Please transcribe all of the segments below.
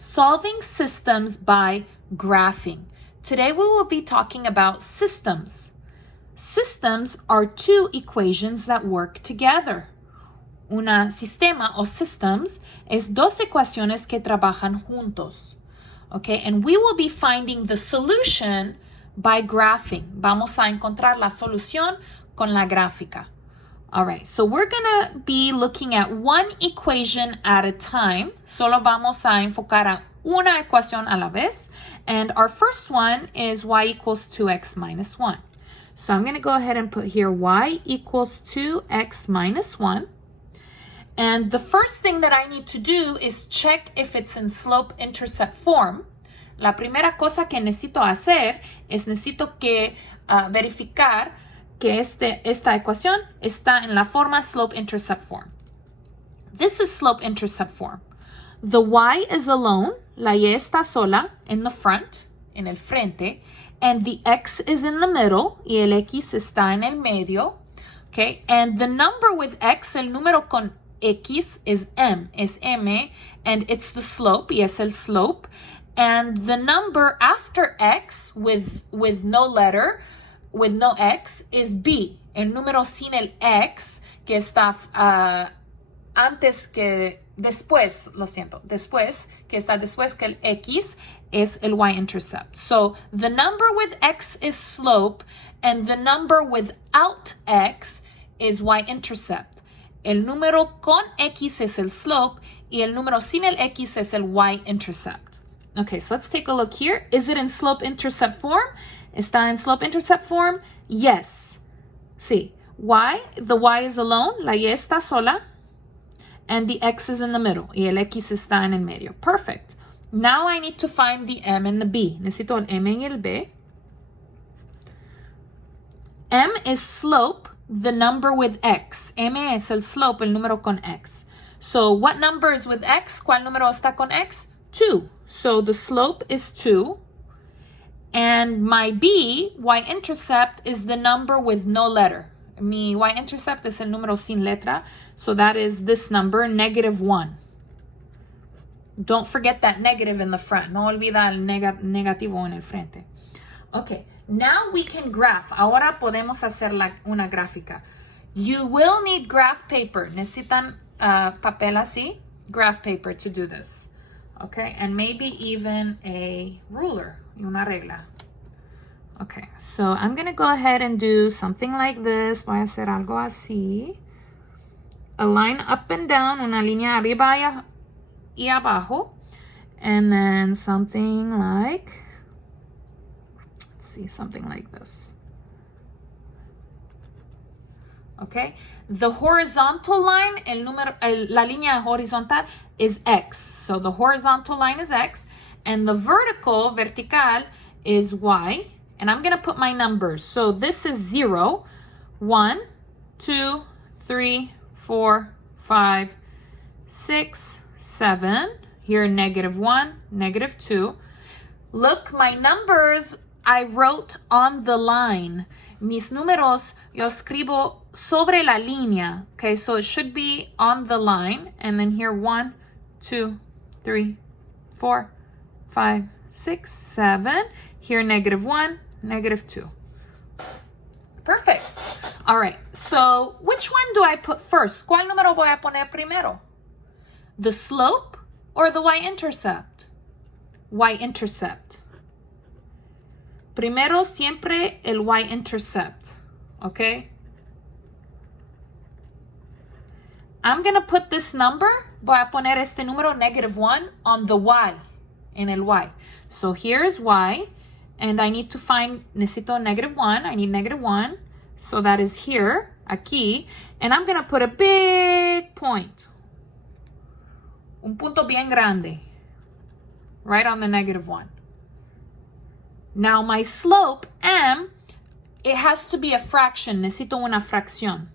Solving systems by graphing. Today we will be talking about systems. Systems are two equations that work together. Una sistema o systems es dos ecuaciones que trabajan juntos. Okay, and we will be finding the solution by graphing. Vamos a encontrar la solución con la gráfica. All right, so we're gonna be looking at one equation at a time. Solo vamos a enfocar a una ecuación a la vez. And our first one is y equals 2x minus 1. So I'm gonna go ahead and put here y equals 2x minus 1. And the first thing that I need to do is check if it's in slope-intercept form. La primera cosa que necesito hacer es necesito que verificar que esta ecuación está en la forma slope-intercept form. This is slope-intercept form. The y is alone, la y está sola, in the front, en el frente, and the x is in the middle, y el x está en el medio, okay? And the number with x, el número con x is m, and it's the slope, y es el slope, and the number after x with no letter, with no x, is b. El número sin el x, que está después que el x, es el y-intercept. So the number with x is slope, and the number without x is y-intercept. El número con x es el slope, y el número sin el x es el y-intercept. Okay, so let's take a look here. Is it in slope-intercept form? ¿Está en slope-intercept form? Yes. Sí. Y, the y is alone, la y está sola, and the x is in the middle, y el x está en el medio. Perfect. Now I need to find the m and the b. Necesito el m y el b. M is slope, the number with x. M es el slope, el número con x. So what number is with x? ¿Cuál número está con x? 2. So the slope is 2. And my b, y-intercept, is the number with no letter. Mi y-intercept es el número sin letra. So that is this number, -1. Don't forget that negative in the front. No olvida el negativo en el frente. Okay, now we can graph. Ahora podemos hacer una gráfica. You will need graph paper. Necesitan papel así, graph paper to do this. Okay, and maybe even a ruler, una regla. Okay, so I'm gonna go ahead and do something like this. Voy a hacer algo así. A line up and down, una línea arriba y abajo. And then something like, let's see, something like this. Okay, the horizontal line, la línea horizontal is x. So the horizontal line is x, and the vertical is y. And I'm gonna put my numbers. So this is 0, 1, 2, 3, 4, 5, 6, 7. Here, -1, -2. Look, my numbers I wrote on the line. Mis números yo escribo sobre la línea. Okay, so it should be on the line. And then here, 1, 2, 3, 4, 5, 6, 7. Here, -1, -2. Perfect. All right, so which one do I put first? ¿Cuál número voy a poner primero? The slope or the y-intercept? Y-intercept. Primero siempre el y-intercept, okay? I'm gonna put this number, voy a poner este número -1 on the y, en el y. So here's y, and I need to find, necesito -1, I need -1, so that is here, aquí, and I'm gonna put a big point, un punto bien grande, right on the -1. Now my slope, m, it has to be a fraction. Necesito una fracción.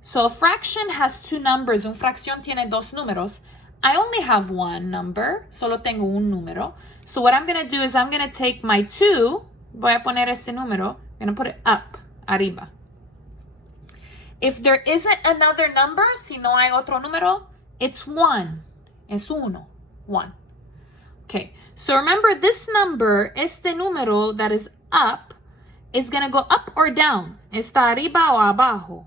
So a fraction has two numbers. Un fracción tiene dos números. I only have one number. Solo tengo un número. So what I'm going to do is I'm going to take my 2. Voy a poner este número. I'm going to put it up, arriba. If there isn't another number, si no hay otro número, it's 1. Es uno. 1. Okay, so remember this number, este número that is up, is going to go up or down. Está arriba o abajo.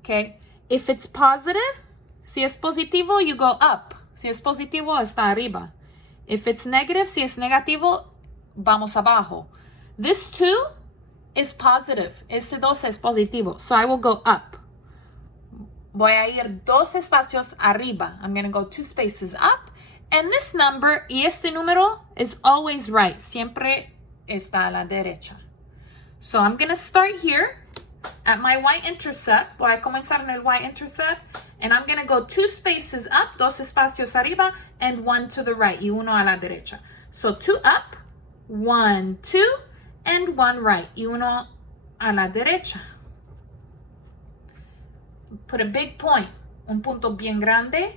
Okay, if it's positive, si es positivo, you go up. Si es positivo, está arriba. If it's negative, si es negativo, vamos abajo. This 2 is positive. Este 2 es positivo. So I will go up. Voy a ir 2 espacios arriba. I'm going to go 2 spaces up. And this number y este número is always right. Siempre está a la derecha. So I'm going to start here at my y-intercept. Voy a comenzar en el y-intercept. And I'm going to go 2 spaces up, 2 espacios arriba, and 1 to the right, y uno a la derecha. So 2 up, 1, 2, and 1 right, y uno a la derecha. Put a big point, un punto bien grande.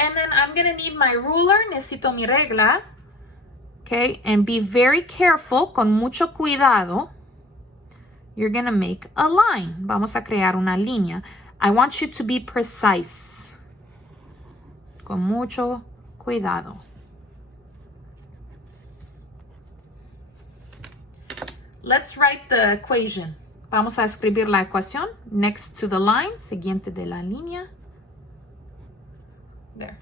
And then I'm going to need my ruler, necesito mi regla. Okay, and be very careful, con mucho cuidado. You're going to make a line. Vamos a crear una línea. I want you to be precise. Con mucho cuidado. Let's write the equation. Vamos a escribir la ecuación next to the line, siguiente de la línea. There.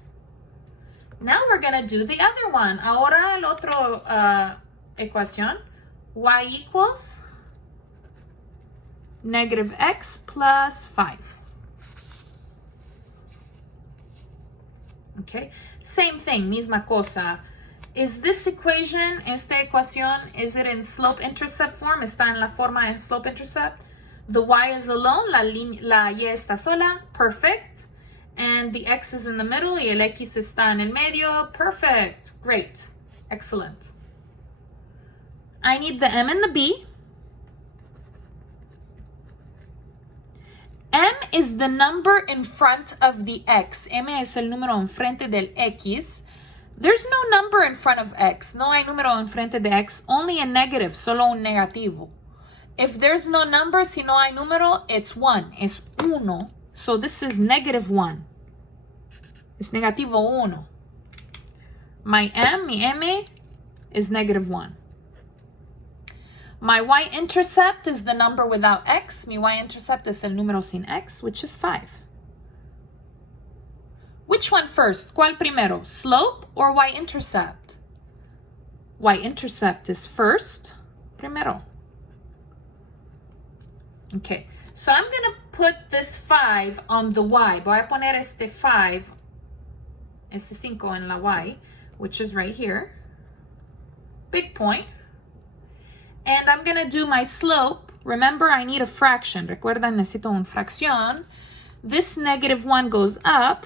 Now we're going to do the other one. Ahora el otro ecuación. Y equals negative x plus 5. Okay, same thing, misma cosa. Is this equation, esta ecuación, is it in slope-intercept form? ¿Está en la forma de slope-intercept? The y is alone, la y está sola, perfect. And the x is in the middle, y el x está en el medio, perfect. Great, excellent. I need the m and the b. M is the number in front of the x. M es el número en frente del x. There's no number in front of x. No hay número en frente de x. Only a negative, solo un negativo. If there's no number, si no hay número, it's 1. Es uno. So this is negative 1. Es negativo 1. My m, mi m, is negative 1. My y-intercept is the number without x. Mi y-intercept es el número sin x, which is 5. Which one first? ¿Cuál primero? Slope or y-intercept? Y-intercept is first. Primero. Okay, so I'm going to put this 5 on the y. Voy a poner este 5, este 5 en la y, which is right here. Big point. And I'm going to do my slope. Remember, I need a fraction. Recuerda, necesito una fracción. This negative 1 goes up.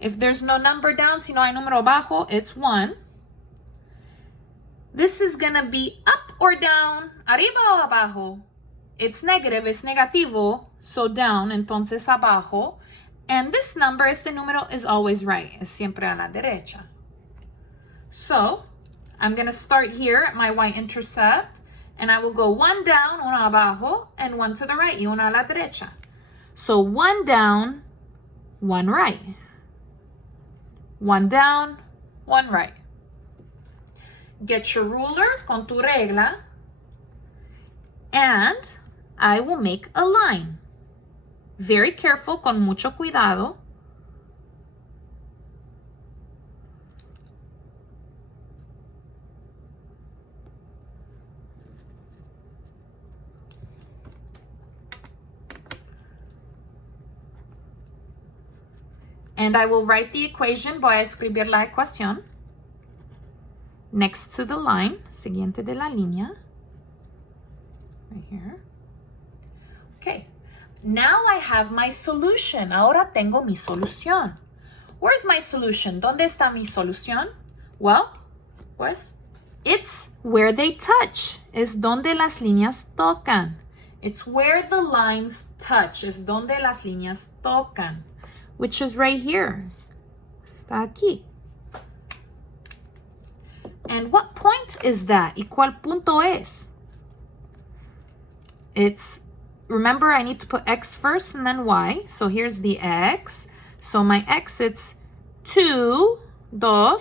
If there's no number down, si no hay número abajo, it's 1. This is going to be up or down, arriba o abajo. It's negative, it's negativo, so down, entonces abajo. And this number, este número, is always right. Es siempre a la derecha. So, I'm going to start here at my y-intercept, and I will go 1 down, uno abajo, and 1 to the right, y uno a la derecha. So 1 down, 1 right. 1 down, 1 right. Get your ruler con tu regla, and I will make a line. Very careful, con mucho cuidado. And I will write the equation. Voy a escribir la ecuación next to the line, siguiente de la línea, right here. Okay, now I have my solution. Ahora tengo mi solución. Where's my solution? ¿Dónde está mi solución? Well, pues, it's where they touch. Es donde las líneas tocan. It's where the lines touch. Es donde las líneas tocan. Which is right here. Está aquí. And what point is that? ¿Y cuál punto es? It's, remember, I need to put x first and then y. So here's the x. So my x, it's 2, 2.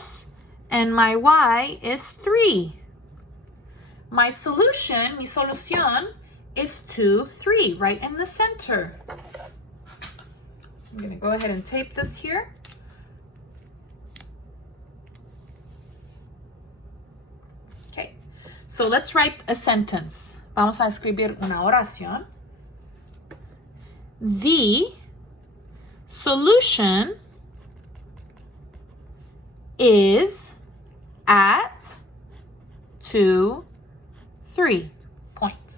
and my y is 3. My solution, mi solución, is 2, 3, right in the center. I'm going to go ahead and tape this here. Okay, so let's write a sentence. Vamos a escribir una oración. The solution is at 2, 3. Point.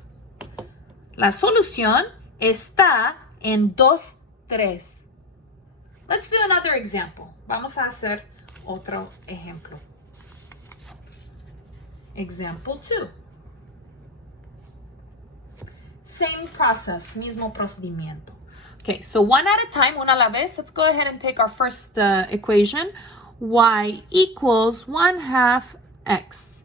La solución está en 2, 3. Let's do another example. Vamos a hacer otro ejemplo. Example 2. Same process, mismo procedimiento. Okay, so one at a time, una a la vez. Let's go ahead and take our first equation. Y equals 1/2 x.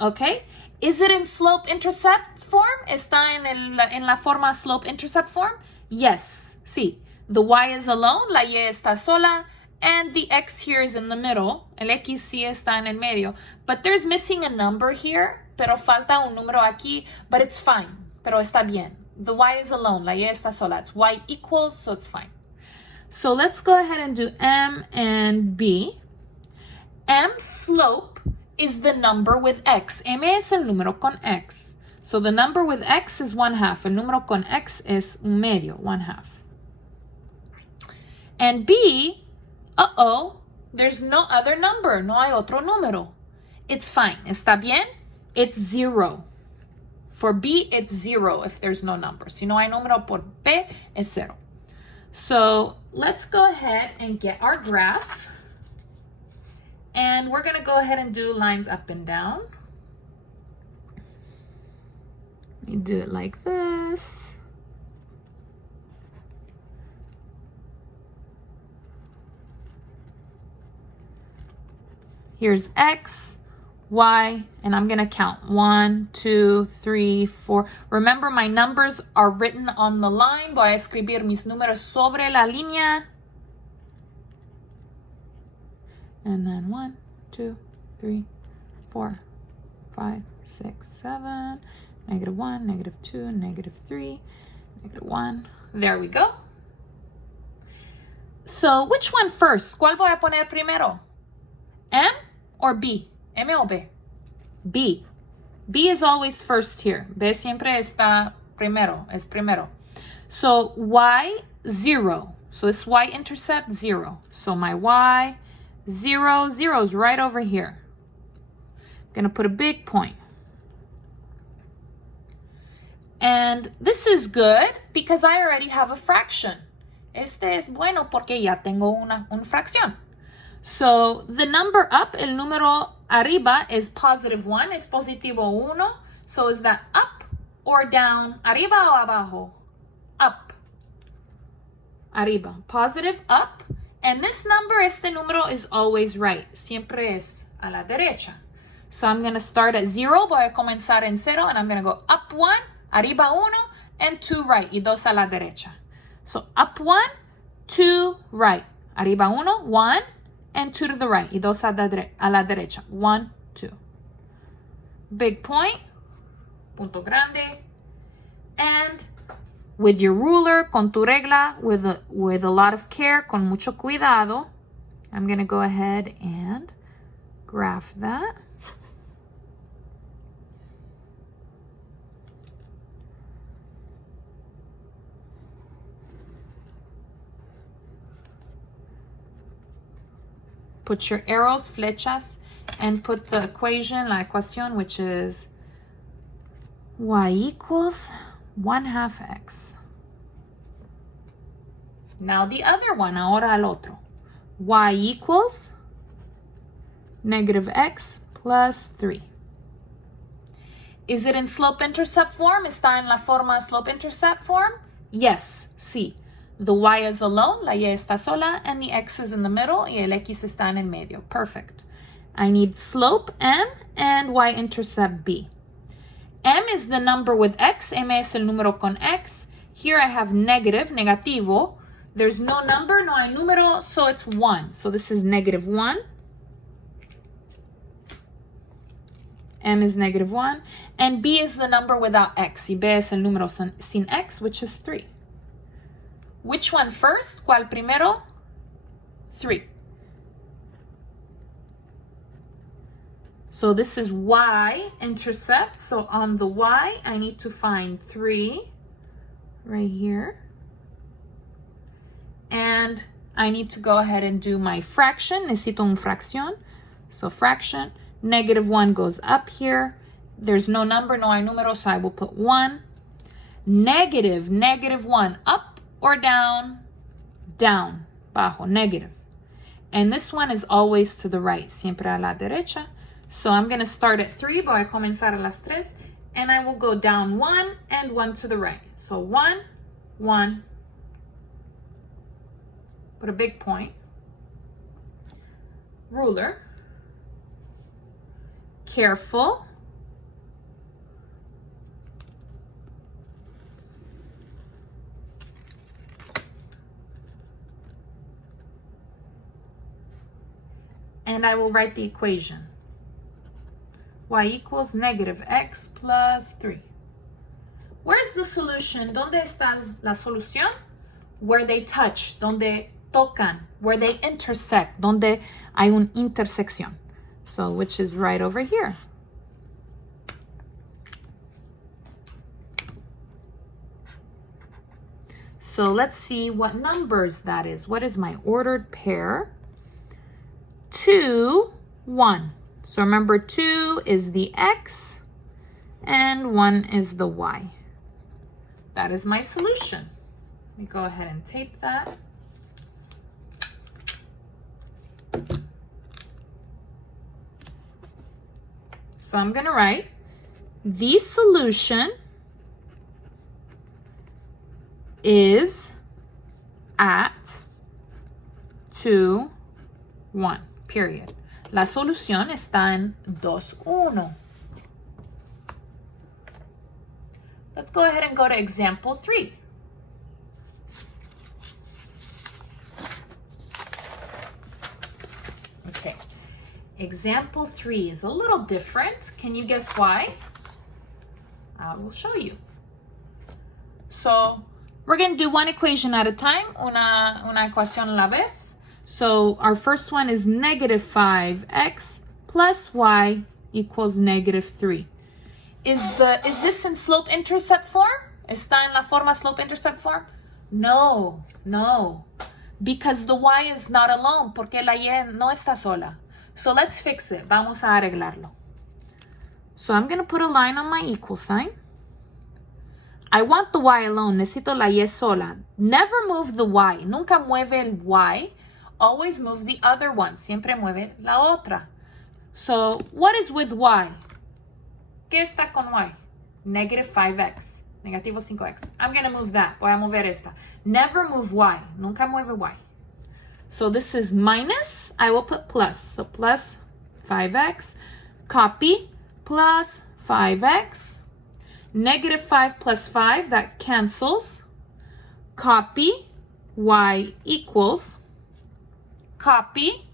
Okay, is it in slope-intercept form? ¿Está en la forma slope-intercept form? Yes, sí. The y is alone, la y está sola, and the x here is in the middle. El x sí está en el medio. But there's missing a number here, pero falta un número aquí, but it's fine. Pero está bien. The y is alone, la y está sola. It's y equals, so it's fine. So let's go ahead and do m and b. M slope is the number with x. M es el número con x. So the number with x is 1/2. El número con x es un medio, 1/2. And b, there's no other number. No hay otro número. It's fine. ¿Está bien? It's 0. For b, it's 0 if there's no number. Si no hay número por b, es 0. So let's go ahead and get our graph. And we're going to go ahead and do lines up and down. Let me do it like this. Here's x, y, and I'm going to count 1, 2, 3, 4. Remember, my numbers are written on the line. Voy a escribir mis números sobre la línea. And then 1, 2, 3, 4, 5, 6, 7, -1, -2, -3, -1. There we go. So which one first? ¿Cuál voy a poner primero? M or B? M o B? B. B is always first here. B siempre está primero, es primero. So y, 0. So this y-intercept, 0. So my y, 0, 0 is right over here. I'm going to put a big point. And this is good because I already have a fraction. Este es bueno porque ya tengo una fracción. So the number up, el número arriba is +1, es positivo 1. So is that up or down? Arriba o abajo? Up. Arriba. Positive up. And this number, este número is always right. Siempre es a la derecha. So I'm going to start at 0. Voy a comenzar en 0 and I'm going to go up 1, arriba 1, and 2 right. Y 2 a la derecha. So up 1, 2 right. Arriba 1, 1, and 2 to the right. Y 2 a la derecha. 1, 2. Big point. Punto grande. And with your ruler, con tu regla, with a lot of care, con mucho cuidado, I'm going to go ahead and graph that. Put your arrows, flechas, and put the equation, la ecuación, which is y equals 1/2 x. Now the other one, ahora el otro. Y equals -x plus 3. Is it in slope-intercept form? ¿Está en la forma slope-intercept form? Yes, sí. The y is alone, la y está sola, and the x is in the middle, y el x está en el medio. Perfect. I need slope m and y-intercept b. M is the number with x. M es el número con x. Here I have negative, negativo. There's no number, no hay número, so it's 1. So this is -1. M is -1. And B is the number without X. Y B es el número sin X, which is 3. Which one first? ¿Cuál primero? 3. So this is y-intercept. So on the y, I need to find 3 right here. And I need to go ahead and do my fraction. Necesito un fracción. So fraction. -1 goes up here. There's no number, no hay número, so I will put 1. -1, up or down? Down, bajo, negative. And this one is always to the right, siempre a la derecha. So I'm going to start at 3, voy a comenzar a las 3, and I will go down 1 and 1 to the right. So 1, 1, put a big point. Ruler. Careful. And I will write the equation. Y equals -x plus 3. Where's the solution? ¿Dónde está la solución? Where they touch, donde tocan, where they intersect, donde hay una intersección. So, which is right over here. So let's see what numbers that is. What is my ordered pair? 2, 1. So remember 2 is the X and 1 is the Y. That is my solution. Let me go ahead and tape that. So I'm going to write the solution is at 2, 1, period. La solución está en 2, 1. Let's go ahead and go to example 3. Okay. Example 3 is a little different. Can you guess why? I will show you. So we're going to do one equation at a time, una ecuación a la vez. So our first one is -5x plus y equals -3. Is this in slope-intercept form? ¿Está en la forma slope-intercept form? No, no. Because the y is not alone, porque la y no está sola. So let's fix it. Vamos a arreglarlo. So I'm going to put a line on my equal sign. I want the y alone. Necesito la y sola. Never move the y. Nunca mueve el y. Always move the other one. Siempre mueve la otra. So what is with y? ¿Qué está con y? -5x. Negativo 5x. I'm going to move that. Voy a mover esta. Never move y. Nunca mueve y. So this is minus. I will put plus. So plus 5x. Copy. Plus 5x. -5 plus 5. That cancels. Copy. Y equals. Copy.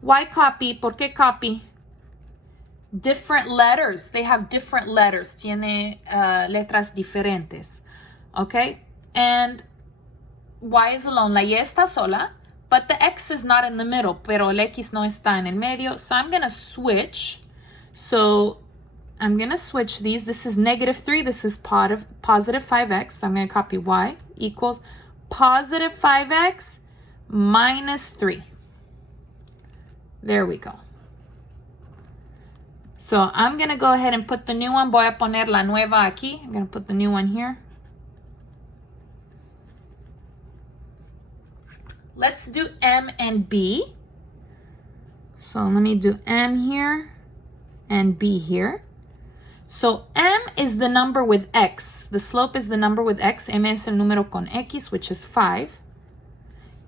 Why copy? ¿Por qué copy? Different letters. They have different letters. Tiene letras diferentes. Okay? And y is alone. La y está sola. But the x is not in the middle. Pero el x no está en el medio. So I'm going to switch. So I'm going to switch these. This is -3. This is positive 5x. So I'm going to copy y equals positive 5x minus 3. There we go. So I'm going to go ahead and put the new one. Voy a poner la nueva aquí. I'm going to put the new one here. Let's do M and B. So let me do M here and B here. So M is the number with X. The slope is the number with X. M es el número con X, which is 5.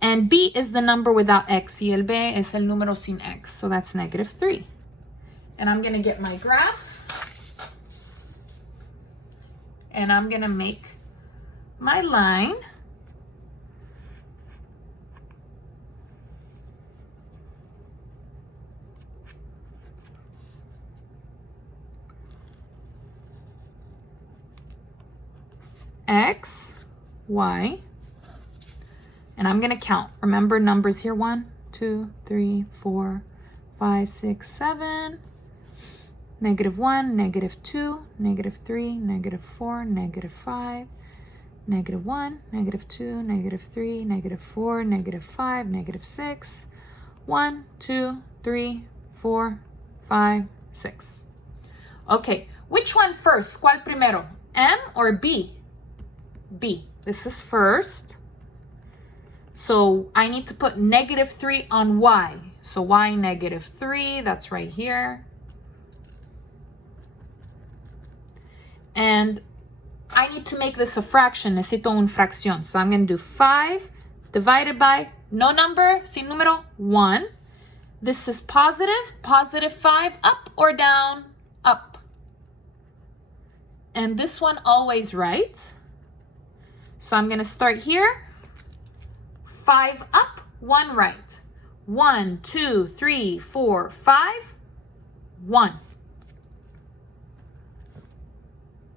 And B is the number without X. Y el B es el número sin X. So that's -3. And I'm going to get my graph. And I'm going to make my line. x, y. And I'm going to count. Remember numbers here. 1, 2, 3, 4, 5, 6, 7. -1, -2, -3, -4, -5. -1, -2, -3, -4, -5, -6. 1, 2, 3, 4, 5, 6. Okay, which one first? ¿Cuál primero? M or B? B. This is first. So I need to put -3 on y. So y -3, that's right here. And I need to make this a fraction. Necesito una fracción. So I'm going to do 5 divided by, no number, sin número, 1. This is positive. Positive 5, up or down? Up. And this one always right. So I'm going to start here. 5 up, 1 right. 1, 2, 3, 4, 5. 1.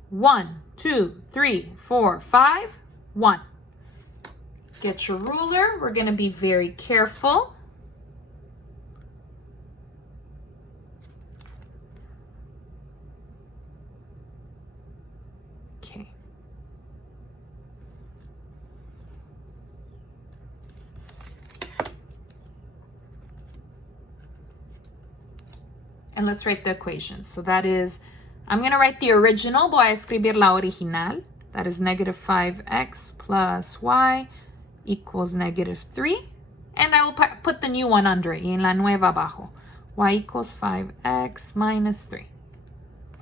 1, 2, 3, 4, 5, 1. Get your ruler. We're going to be very careful. Okay. And let's write the equation. So that is, I'm going to write the original. Voy a escribir la original. That is -5x plus y equals -3. And I will put the new one under it. Y en la nueva abajo. Y equals 5x minus 3.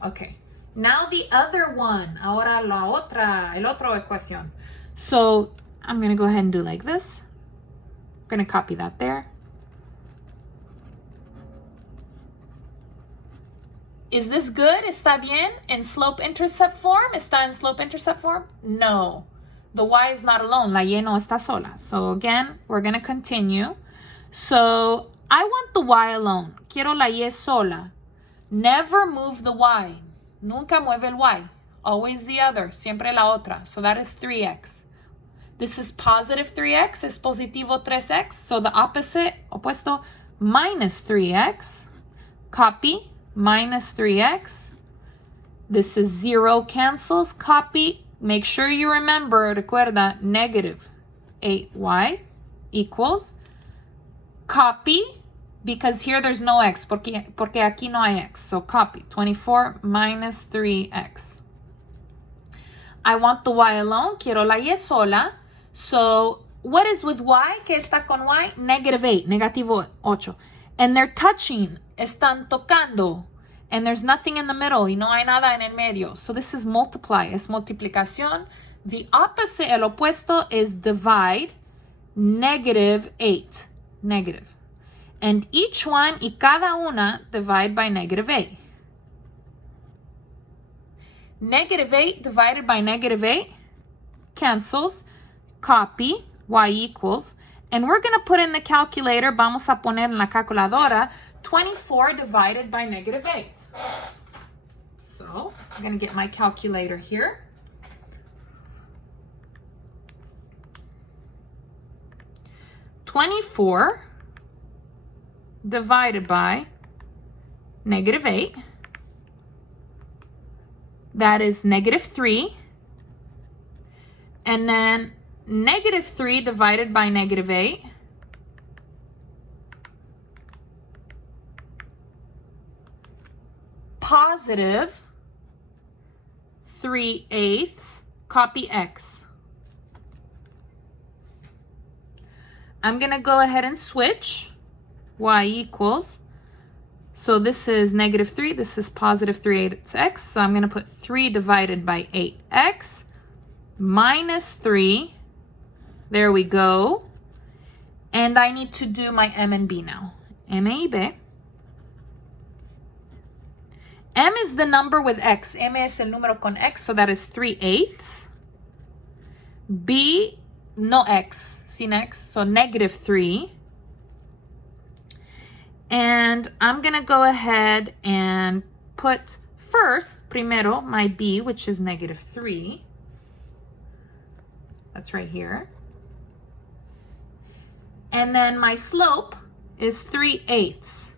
Okay. Now the other one. Ahora la otra, el otro ecuación. So I'm going to go ahead and do like this. I'm going to copy that there. Is this good? ¿Está bien? In slope-intercept form? ¿Está en slope-intercept form? No. The y is not alone. La y no está sola. So again, we're going to continue. So I want the y alone. Quiero la y sola. Never move the y. Nunca mueve el y. Always the other. Siempre la otra. So that is 3x. This is positive 3x. Es positivo 3x. So the opposite, opuesto, minus 3x. Copy. Minus 3x. This is 0 cancels. Copy. Make sure you remember, recuerda, negative 8y equals. Copy, because here there's no x, porque aquí no hay x. So copy, 24 minus 3x. I want the y alone. Quiero la y sola. So what is with y? ¿Qué está con y? -8, negativo 8. And they're touching. Están tocando. And there's nothing in the middle. Y no hay nada en el medio. So this is multiply. Es multiplicación. The opposite, el opuesto, is divide. -8. Negative. And each one, y cada una, divide by -8. -8 divided by -8 cancels. Copy. Y equals. And we're going to put in the calculator. Vamos a poner en la calculadora 24 divided by -8. So I'm going to get my calculator here. (24) divided by -8. That is -3. And then -3 divided by -8. Positive 3/8. Copy x. I'm going to go ahead and switch. Y equals. So this is -3. This is positive 3/8x. So I'm going to put 3 divided by 8x minus 3. There we go. And I need to do my m and b now. M y b. M is the number with x. M es el número con x, so that is 3/8. B, no x, sin x, so -3. And I'm going to go ahead and put first, primero, my b, which is -3. That's right here. And then my slope is 3/8.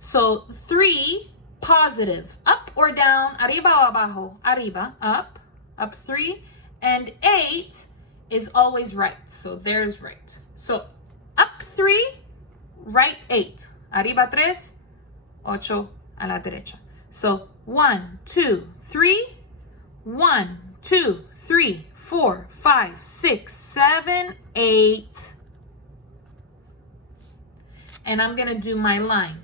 So 3 positive, up or down, arriba o abajo, arriba, up 3, and 8 is always right. So there's right. So up 3, right 8, arriba 3, 8 a la derecha. So 1, 2, 3, 1, 2, 3, 4, 5, 6, 7, 8. And I'm gonna do my line.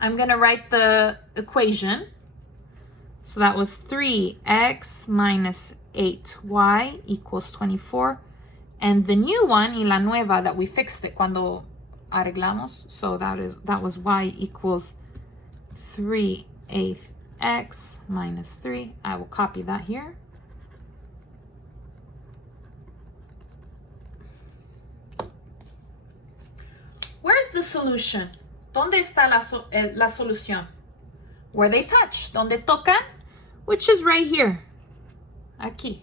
I'm gonna write the equation. So that was 3x minus 8y equals 24. And the new one, y la nueva, that we fixed it cuando arreglamos. So that was y equals 3/8 x minus 3. I will copy that here. Where's the solution? ¿Dónde está la solución? Where they touch. ¿Dónde tocan? Which is right here. Aquí.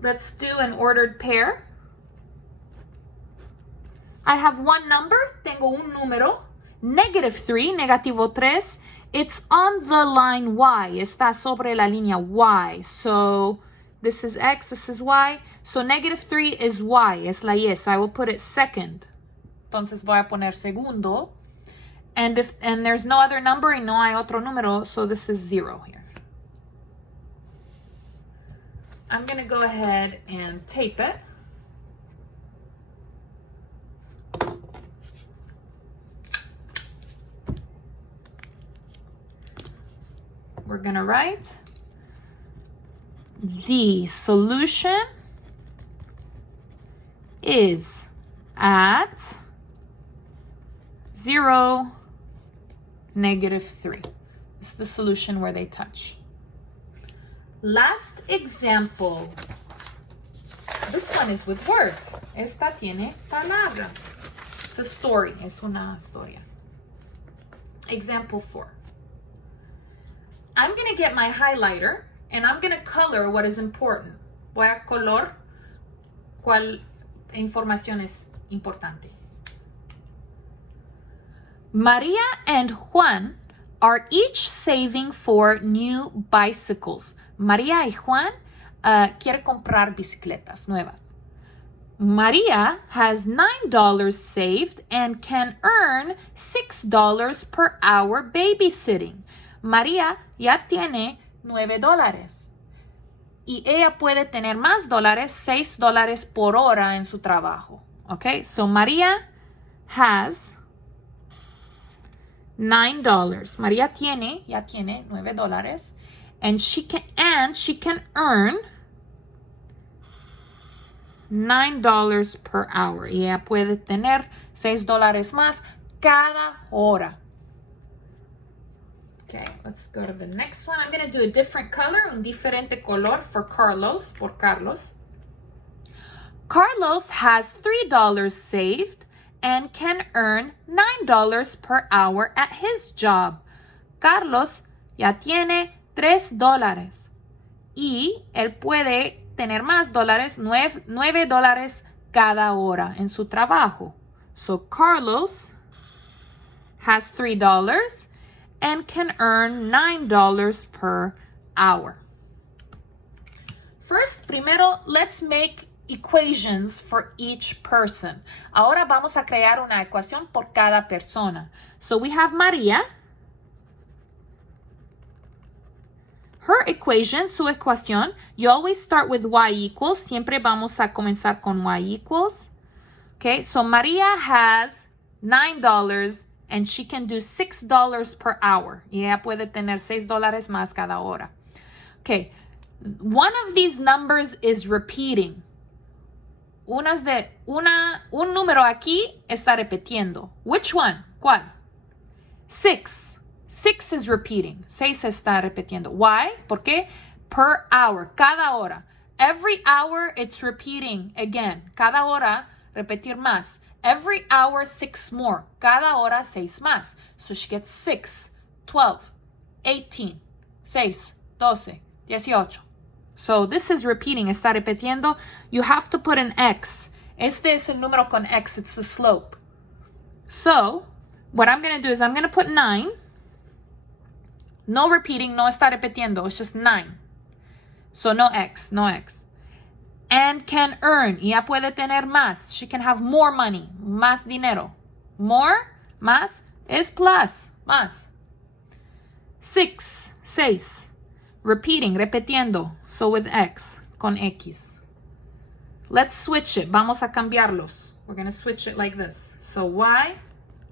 Let's do an ordered pair. I have one number. Tengo un número. -3, negativo 3. It's on the line Y. Está sobre la línea Y. So this is X, this is Y. So -3 is Y. Es la Y. So I will put it second. Entonces voy a poner segundo. And there's no other number y no hay otro número, so this is 0 here. I'm going to go ahead and tape it. We're going to write the solution is at 0, -3. It's the solution where they touch. Last example. This one is with words. Esta tiene palabras. It's a story. Es una historia. Example 4. I'm going to get my highlighter and I'm going to color what is important. Voy a color cuál información es importante. Maria and Juan are each saving for new bicycles. María y Juan quiere comprar bicicletas nuevas. Maria has $9 saved and can earn $6 per hour babysitting. María ya tiene $9 y ella puede tener más dólares, $6 por hora en su trabajo. Okay, so María has $9. María ya tiene $9. And she can earn $9 per hour. Y ella puede tener $6 más cada hora. Okay, let's go to the next one. I'm going to do a different color, un diferente color for Carlos, por Carlos. Carlos has $3 saved and can earn $9 per hour at his job. Carlos ya tiene $3 y él puede tener más dólares, $9 cada hora en su trabajo. So Carlos has $3 and can earn $9 per hour. First, primero, let's make equations for each person. Ahora vamos a crear una ecuación por cada persona. So we have María. Her equation, su ecuación, you always start with y equals. Siempre vamos a comenzar con y equals. Okay, so María has $9 and she can do $6 per hour. Y ella puede tener $6 más cada hora. Okay, one of these numbers is repeating. Un número aquí está repitiendo. Which one? ¿Cuál? 6. 6 is repeating. 6 se está repitiendo. Why? Porque per hour, cada hora. Every hour it's repeating again. Cada hora repetir más. Every hour 6 more. Cada hora 6 más. So she gets 6, 12, 18, 6, 12, 18. So this is repeating. Está repitiendo. You have to put an X. Este es el número con X. It's the slope. So what I'm going to do is I'm going to put 9. No repeating. No está repitiendo. It's just 9. So no X. No X. And can earn. Ya puede tener más. She can have more money. Más dinero. More, más, es plus. Más. 6, 6. Repeating, repitiendo. So with X, con X. Let's switch it. Vamos a cambiarlos. We're going to switch it like this. So Y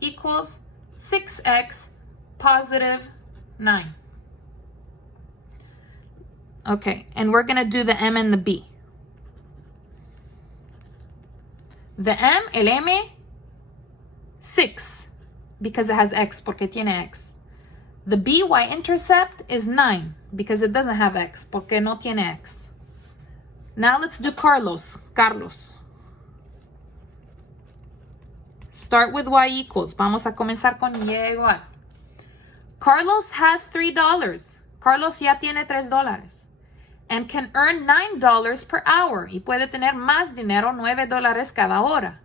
equals 6X positive 9. Okay, and we're going to do the M and the B. The M, el M, 6, because it has X, porque tiene X. The B, y-intercept, is 9, because it doesn't have X, porque no tiene X. Now let's do Carlos. Start with Y equals. Vamos a comenzar con Y igual. Carlos has $3. Carlos ya tiene $3. And can earn $9 per hour. Y puede tener más dinero, $9 cada hora.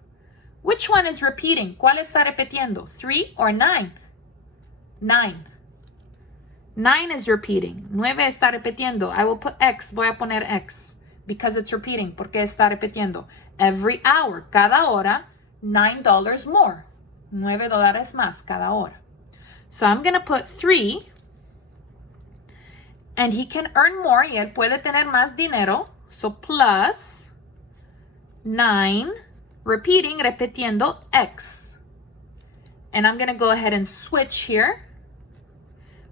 Which one is repeating? ¿Cuál está repitiendo? 3 or 9? 9. 9 is repeating. 9 está repitiendo. I will put X. Voy a poner X. Because it's repeating. Porque está repitiendo. Every hour. Cada hora. $9 more. $9 más cada hora. So I'm going to put 3. And he can earn more. Y él puede tener más dinero. So plus 9. Repeating, repitiendo, X. And I'm going to go ahead and switch here.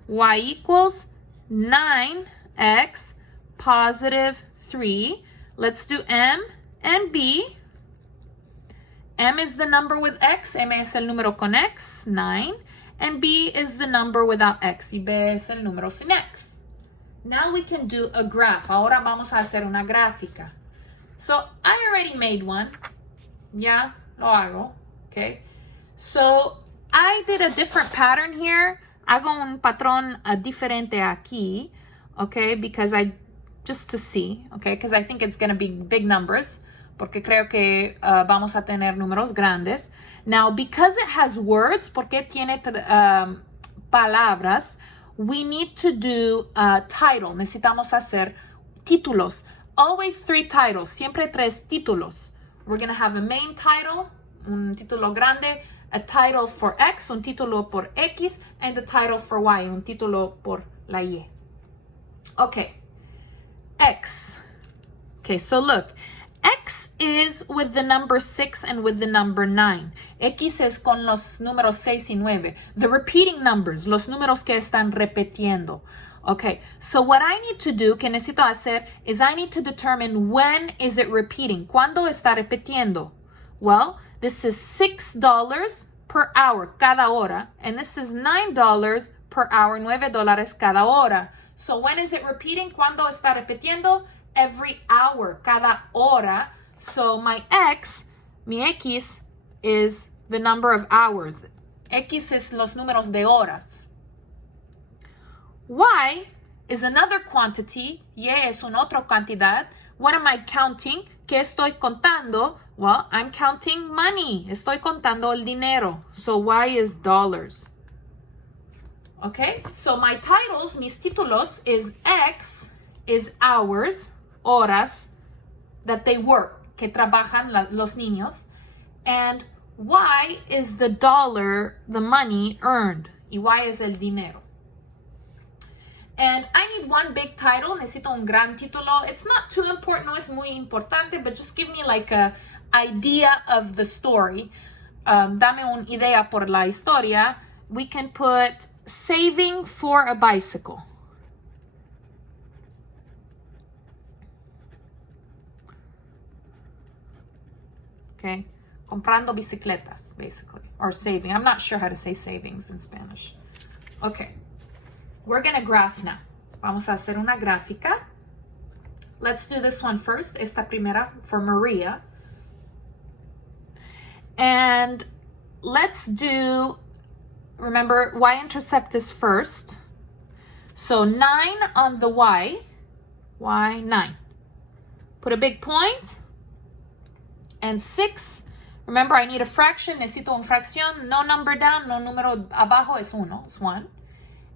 Y equals 9X positive 3. Let's do M and B. M is the number with X. M es el número con X, 9. And B is the number without X. Y B es el número sin X. Now we can do a graph. Ahora vamos a hacer una gráfica. So I already made one. Ya lo hago. Okay. So I did a different pattern here. Hago un patrón diferente aquí. Okay. Because just to see. Okay. Because I think it's going to be big numbers. Porque creo que vamos a tener números grandes. Now, because it has words, porque tiene palabras, we need to do a title. Necesitamos hacer títulos. Always 3 titles. Siempre 3 títulos. We're going to have a main title, un título grande, a title for X, un título por X, and a title for Y, un título por la Y. Okay. X. Okay, so look. X is with the number 6 and with the number 9. X es con los números 6 y 9. The repeating numbers, los números que están repitiendo. Okay, so what I need to do, que necesito hacer, is I need to determine when is it repeating. ¿Cuándo está repitiendo? Well, this is $6 per hour, cada hora. And this is $9 per hour, $9 cada hora. So when is it repeating? ¿Cuándo está repitiendo? Every hour, cada hora. So my X, mi X, is the number of hours. X es los números de horas. Y is another quantity. Y es una otra cantidad. What am I counting? ¿Qué estoy contando? Well, I'm counting money. Estoy contando el dinero. So Y is dollars. Okay, so my titles, mis títulos, is X is hours, horas, that they work, que trabajan los niños. And Y is the dollar, the money earned. Y Y es el dinero. And I need one big title. Necesito un gran título. It's not too important. No es muy importante, but just give me like a idea of the story. Dame una idea por la historia. We can put saving for a bicycle. Okay, comprando bicicletas, basically, or saving. I'm not sure how to say savings in Spanish. Okay, we're gonna graph now. Vamos a hacer una gráfica. Let's do this one first, esta primera for Maria. And let's do, remember, y-intercept is first. So 9 on the y 9. Put a big point. And 6, remember I need a fraction, necesito una fracción, no number down, no número abajo, es 1, it's 1.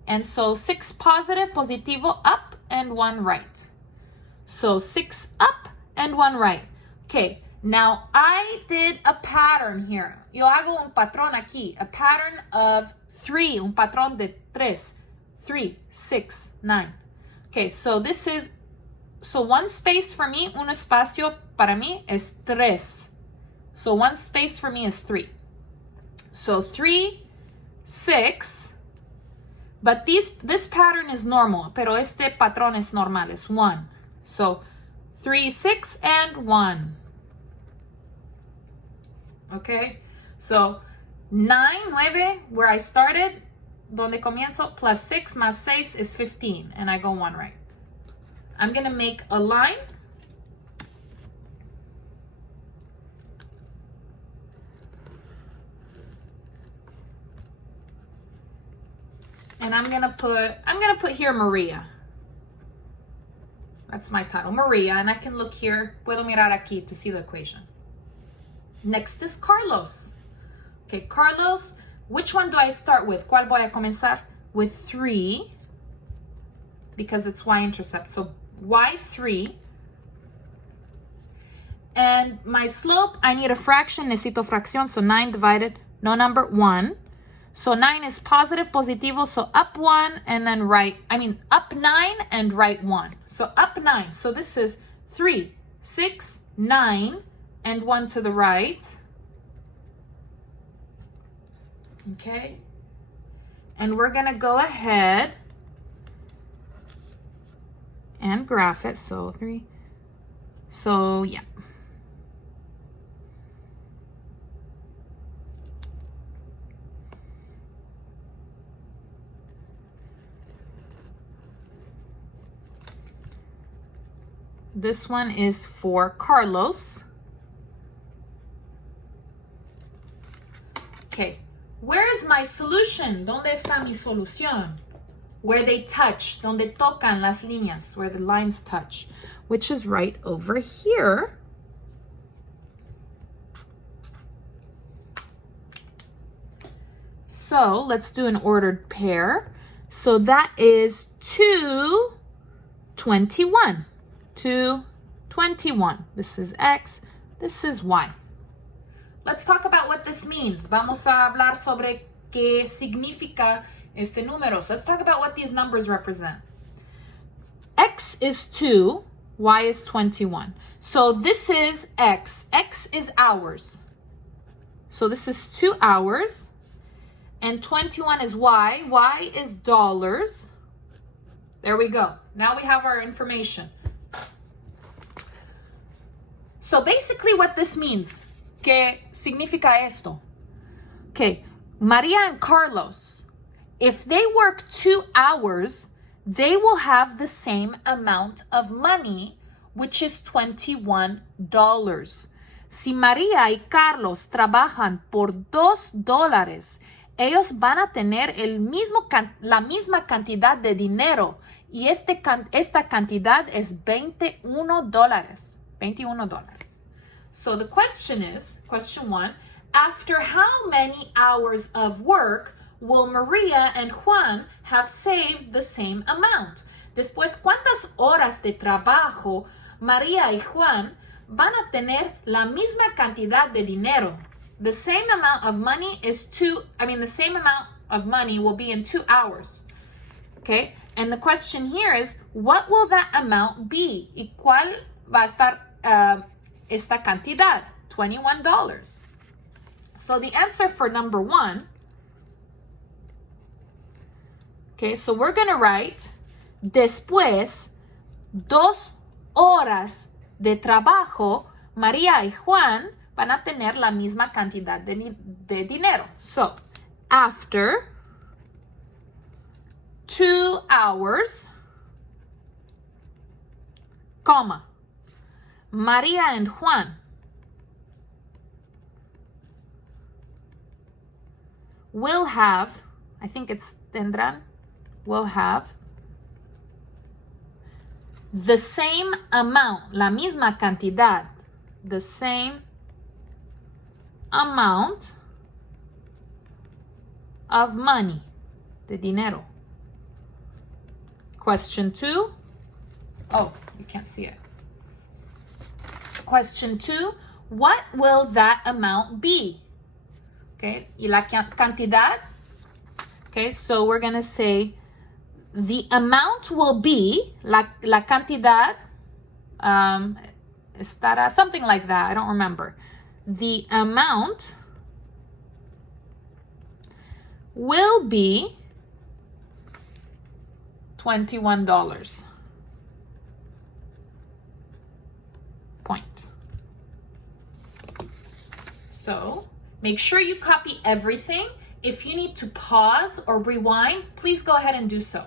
And so 6 positive, positivo, up, and 1 right. So 6 up and 1 right. Okay, now I did a pattern here. Yo hago un patrón aquí, a pattern of 3, un patrón de 3, 3, 6, 9. Okay, so this is, so one space for me, un espacio para mí es 3. So one space for me is 3. So 3, 6, but this pattern is normal, pero este patrón es normal, es 1. So 3, 6, and 1. Okay, so 9, 9, where I started, donde comienzo, plus 6 más 6 is 15, and I go 1 right. I'm going to make a line. And I'm going to put here Maria. That's my title, Maria, and I can look here, puedo mirar aquí to see the equation. Next is Carlos. Okay, Carlos, which one do I start with? ¿Cuál voy a comenzar? With 3, because it's y-intercept. So y3. And my slope, I need a fraction, necesito fracción, so 9 divided, no number, 1. So 9 is positive, positivo, so up 1 and then right, up 9 and right 1. So up 9, so this is 3, 6, 9, and 1 to the right. Okay. And we're gonna go ahead and graph it, so 3. So yeah. This one is for Carlos. Okay, where is my solution? ¿Dónde está mi solución? Where they touch, donde tocan las líneas, where the lines touch, which is right over here. So let's do an ordered pair. So that is 2, 21. 2, 21. This is X, this is Y. Let's talk about what this means. Vamos a hablar sobre qué significa este número. So let's talk about what these numbers represent. X is 2, Y is 21. So this is X. X is hours. So this is 2 hours. And 21 is Y. Y is dollars. There we go. Now we have our information. So basically what this means, ¿qué significa esto? Okay, Maria and Carlos, if they work 2 hours, they will have the same amount of money, which is $21. Si Maria y Carlos trabajan por $2, ellos van a tener la misma cantidad de dinero, y esta cantidad es $21. $21. So the question is, question 1, after how many hours of work will Maria and Juan have saved the same amount? Después, ¿cuántas horas de trabajo Maria y Juan van a tener la misma cantidad de dinero? The same amount of money is the same amount of money will be in 2 hours. Okay? And the question here is, what will that amount be? ¿Y cuál va a estar esta cantidad? $21. So the answer for number 1, okay, so we're going to write, después, 2 horas de trabajo, María y Juan van a tener la misma cantidad de dinero. So, after 2 hours, comma, Maria and Juan will have, I think it's tendrán, will have the same amount, la misma cantidad, the same amount of money, de dinero. Question 2. Oh, you can't see it. Question 2. What will that amount be? Okay, y la cantidad. Okay, so we're going to say the amount will be, la cantidad, estará, something like that. I don't remember. The amount will be $21. Point. So make sure you copy everything. If you need to pause or rewind, please go ahead and do so.